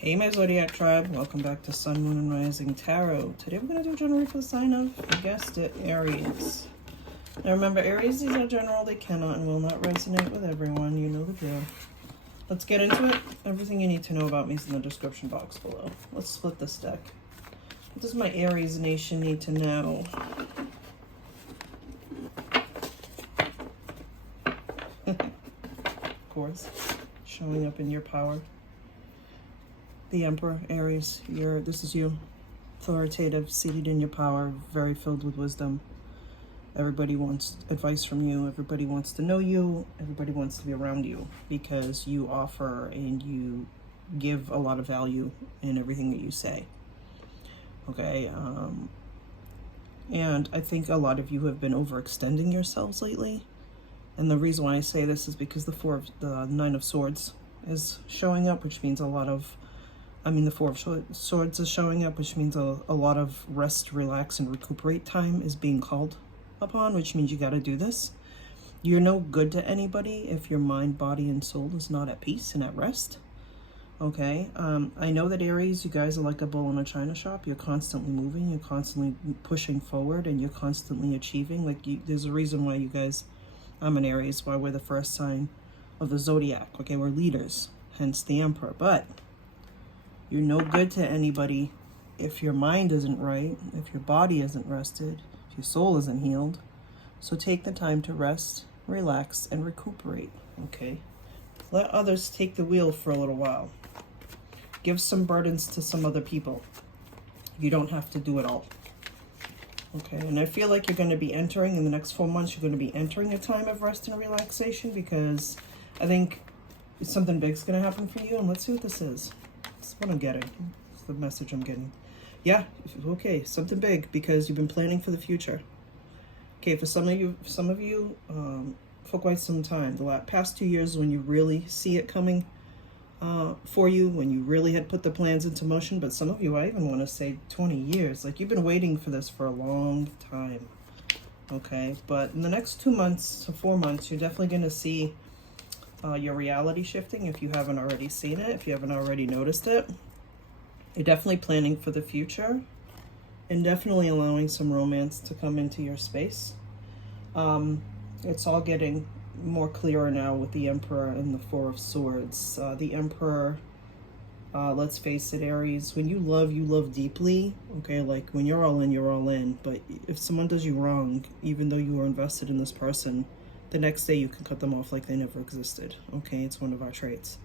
Hey my Zodiac Tribe, welcome back to SunMoon Rising Tarot. Today we're going to do a general for the sign of, you guessed it, Aries. Now remember, Aries, these are general, they cannot and will not resonate with everyone, you know the drill. Let's get into it. Everything you need to know about me is in the description box below. Let's split this deck. What does my Aries nation need to know? Of course, showing up in your power. The Emperor, Aries, this is you. Authoritative, seated in your power, very filled with wisdom. Everybody wants advice from you. Everybody wants to know you. Everybody wants to be around you because you offer and you give a lot of value in everything that you say. Okay, and I think a lot of you have been overextending yourselves lately. And the reason why I say this is because the Nine of Swords is showing up, which means the Four of Swords is showing up, which means a lot of rest, relax, and recuperate time is being called upon, which means you got to do this. You're no good to anybody if your mind, body, and soul is not at peace and at rest. Okay, I know that Aries, you guys are like a bull in a china shop. You're constantly moving, you're constantly pushing forward, and you're constantly achieving. There's a reason why you guys, I'm an Aries, why we're the first sign of the Zodiac. Okay, we're leaders, hence the Emperor. But you're no good to anybody if your mind isn't right, if your body isn't rested, if your soul isn't healed. So take the time to rest, relax, and recuperate, okay? Let others take the wheel for a little while. Give some burdens to some other people. You don't have to do it all. Okay, and I feel like you're going to be entering, in the next 4 months, you're going to be entering a time of rest and relaxation because I think something big's going to happen for you, and let's see what this is. That's what I'm getting. That's the message I'm getting. Yeah, okay, something big because you've been planning for the future. Okay, for some of you, for quite some time, the past 2 years when you really see it coming for you, when you really had put the plans into motion, but some of you, I even want to say 20 years, like you've been waiting for this for a long time. Okay, but in the next 2 months to 4 months, you're definitely going to see your reality shifting if you haven't already seen it, if you haven't already noticed it. You're definitely planning for the future and definitely allowing some romance to come into your space. It's all getting more clearer now with the Emperor and the Four of Swords. The Emperor, let's face it, Aries, when you love deeply, okay? Like when you're all in, you're all in. But if someone does you wrong, even though you were invested in this person, the next day you can cut them off like they never existed, okay? It's one of our traits.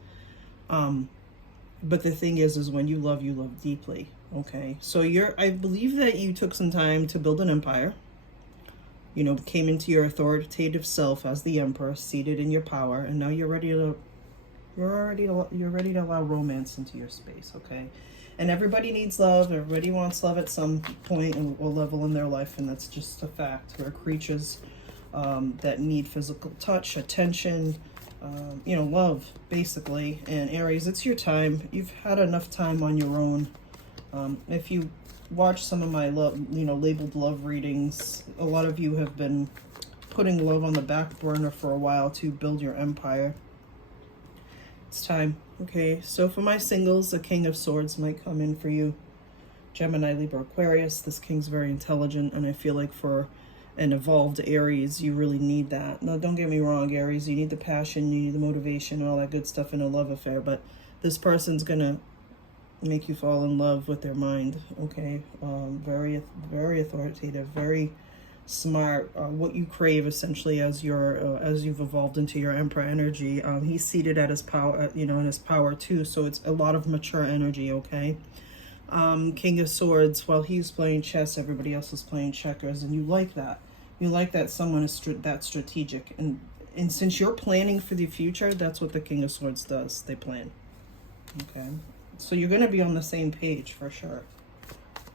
But the thing is when you love deeply, okay? So I believe that you took some time to build an empire, you know, came into your authoritative self as the Emperor, seated in your power, and now you're ready to allow romance into your space, okay? And everybody needs love, everybody wants love at some point or level in their life, and that's just a fact. We're creatures that need physical touch, attention, love, basically. And Aries, it's your time. You've had enough time on your own. If you watch some of my labeled love readings, a lot of you have been putting love on the back burner for a while to build your empire. It's time, okay? So for my singles, the King of Swords might come in for you. Gemini, Libra, Aquarius. This king's very intelligent, and I feel like for an evolved Aries, you really need that. Now, don't get me wrong, Aries, you need the passion, you need the motivation, and all that good stuff in a love affair, but this person's gonna make you fall in love with their mind, okay? Very authoritative, very smart. What you crave, essentially, as you've evolved into your Emperor energy. He's seated at his power, in his power too, so it's a lot of mature energy, okay? King of Swords, while he's playing chess, everybody else is playing checkers, and you like that. You like that someone is that strategic, and since you're planning for the future, that's what the King of Swords does. They plan. Okay, so you're going to be on the same page for sure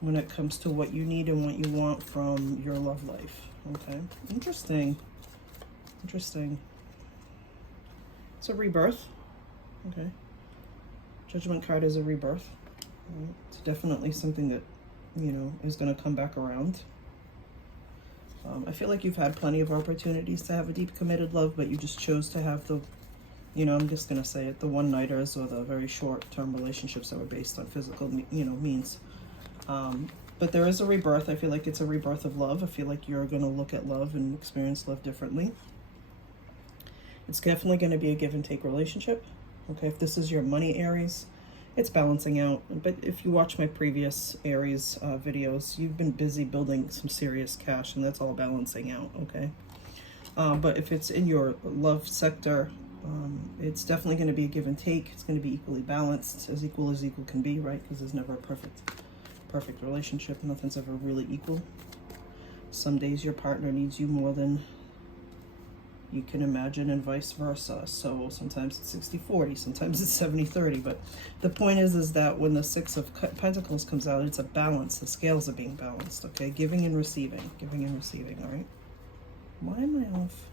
when it comes to what you need and what you want from your love life. Okay, interesting. It's a rebirth. Okay, Judgment card is a rebirth. It's definitely something that, is going to come back around. I feel like you've had plenty of opportunities to have a deep, committed love, but you just chose to have the You know, I'm just going to say it, the one-nighters or the very short-term relationships that were based on physical, you know, means. But there is a rebirth. I feel like it's a rebirth of love. I feel like you're going to look at love and experience love differently. It's definitely going to be a give and take relationship. Okay, if this is your money Aries, it's balancing out. But if you watch my previous Aries videos, you've been busy building some serious cash, and that's all balancing out, okay? But if it's in your love sector, it's definitely going to be a give and take. It's going to be equally balanced, as equal can be, right? Because there's never a perfect relationship. Nothing's ever really equal. Some days your partner needs you more than you can imagine, and vice versa. So sometimes it's 60-40, sometimes it's 70-30. But the point is that when the Six of Pentacles comes out, it's a balance. The scales are being balanced, okay? Giving and receiving, all right? Why am I off?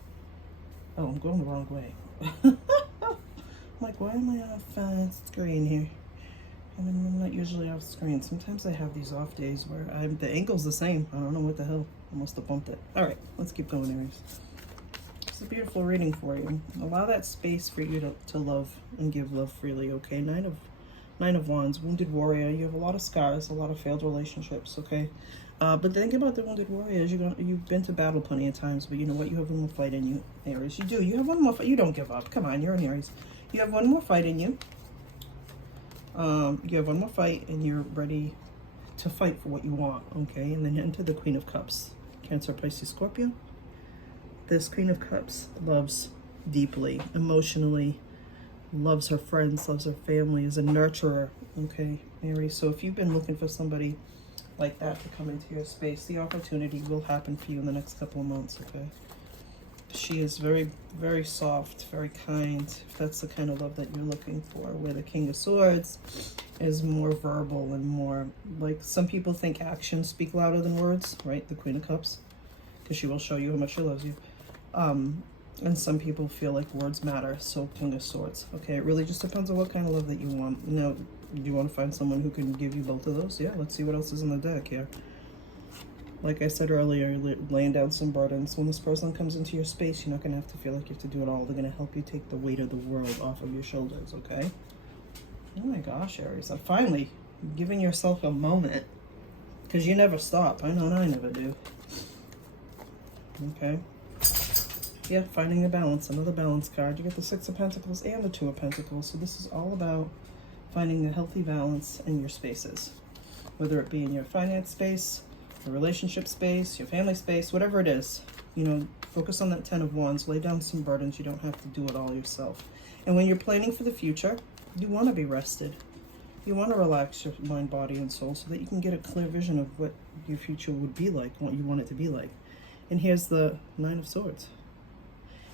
Oh, I'm going the wrong way. I'm like, why am I off screen here? I mean, I'm not usually off screen. Sometimes I have these off days where the angle's the same. I don't know what the hell. I must have bumped it. All right, let's keep going, Aries. It's a beautiful reading for you. Allow that space for you to love and give love freely, okay? Nine of Wands, wounded warrior. You have a lot of scars, a lot of failed relationships, okay? But think about the wounded warriors. You've been to battle plenty of times, but you know what? You have one more fight in you, Aries. You do. You have one more fight. You don't give up. Come on, you're an Aries. You have one more fight in you. You have one more fight, and you're ready to fight for what you want, okay? And then enter the Queen of Cups. Cancer, Pisces, Scorpio. This Queen of Cups loves deeply, emotionally, loves her friends, loves her family, is a nurturer, okay, Aries? So if you've been looking for somebody like that to come into your space, the opportunity will happen for you in the next couple of months, okay? She is very, very soft, very kind, if that's the kind of love that you're looking for, where the King of Swords is more verbal and more, like, some people think actions speak louder than words, right? The Queen of Cups, because she will show you how much she loves you. And some people feel like words matter, so King of Swords. Okay, it really just depends on what kind of love that you want. Now, do you want to find someone who can give you both of those? Yeah, let's see what else is in the deck here. Like I said earlier, laying down some burdens. When this person comes into your space, you're not going to have to feel like you have to do it all. They're going to help you take the weight of the world off of your shoulders, okay? Oh my gosh, Aries. I'm finally giving yourself a moment, because you never stop. I know I never do. Okay. Yeah, finding a balance. Another balance card. You get the Six of Pentacles and the Two of Pentacles. So this is all about finding a healthy balance in your spaces. Whether it be in your finance space, your relationship space, your family space, whatever it is. You know, focus on that Ten of Wands. Lay down some burdens. You don't have to do it all yourself. And when you're planning for the future, you want to be rested. You want to relax your mind, body, and soul so that you can get a clear vision of what your future would be like, what you want it to be like. And here's the Nine of Swords.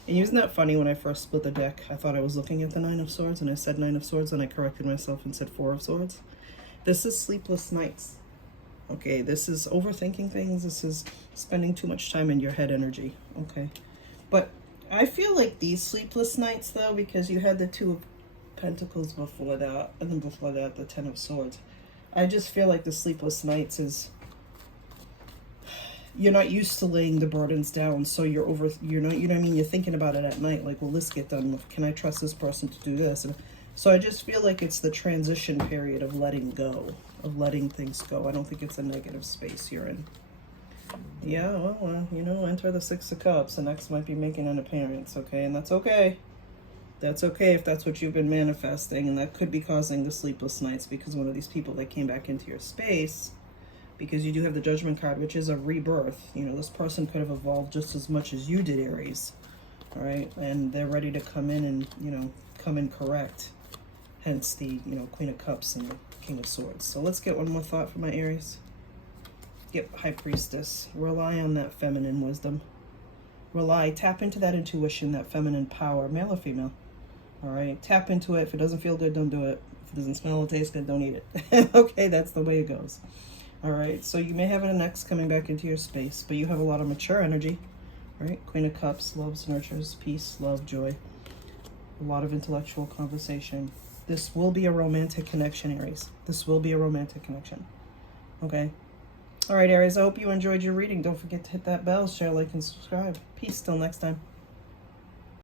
And isn't that funny, when I first split the deck, I thought I was looking at the Nine of Swords, and I said Nine of Swords, and I corrected myself and said Four of Swords. This is sleepless nights. Okay, this is overthinking things. This is spending too much time in your head energy. Okay. But I feel like these sleepless nights, though, because you had the Two of Pentacles before that, and then before that, the Ten of Swords. I just feel like the sleepless nights is, you're not used to laying the burdens down, so you're not, you know what I mean, you're thinking about it at night, like, will this get done? Can I trust this person to do this? And so I just feel like it's the transition period of letting go, of letting things go. I don't think it's a negative space you're in. Yeah, well, you know, enter the Six of Cups. The next might be making an appearance, okay? And that's okay. That's okay if that's what you've been manifesting, and that could be causing the sleepless nights, because one of these people that came back into your space, because you do have the Judgment card, which is a rebirth. You know, this person could have evolved just as much as you did, Aries. All right, and they're ready to come in and, you know, come in correct. Hence the, you know, Queen of Cups and the King of Swords. So let's get one more thought for my Aries. Yep, High Priestess. Rely on that feminine wisdom. Tap into that intuition, that feminine power, male or female. All right, tap into it. If it doesn't feel good, don't do it. If it doesn't smell or taste good, don't eat it. Okay, that's the way it goes. All right, so you may have an ex coming back into your space, but you have a lot of mature energy. All right, Queen of Cups, loves, nurtures, peace, love, joy. A lot of intellectual conversation. This will be a romantic connection, Aries. This will be a romantic connection. Okay? All right, Aries, I hope you enjoyed your reading. Don't forget to hit that bell, share, like, and subscribe. Peace. Till next time.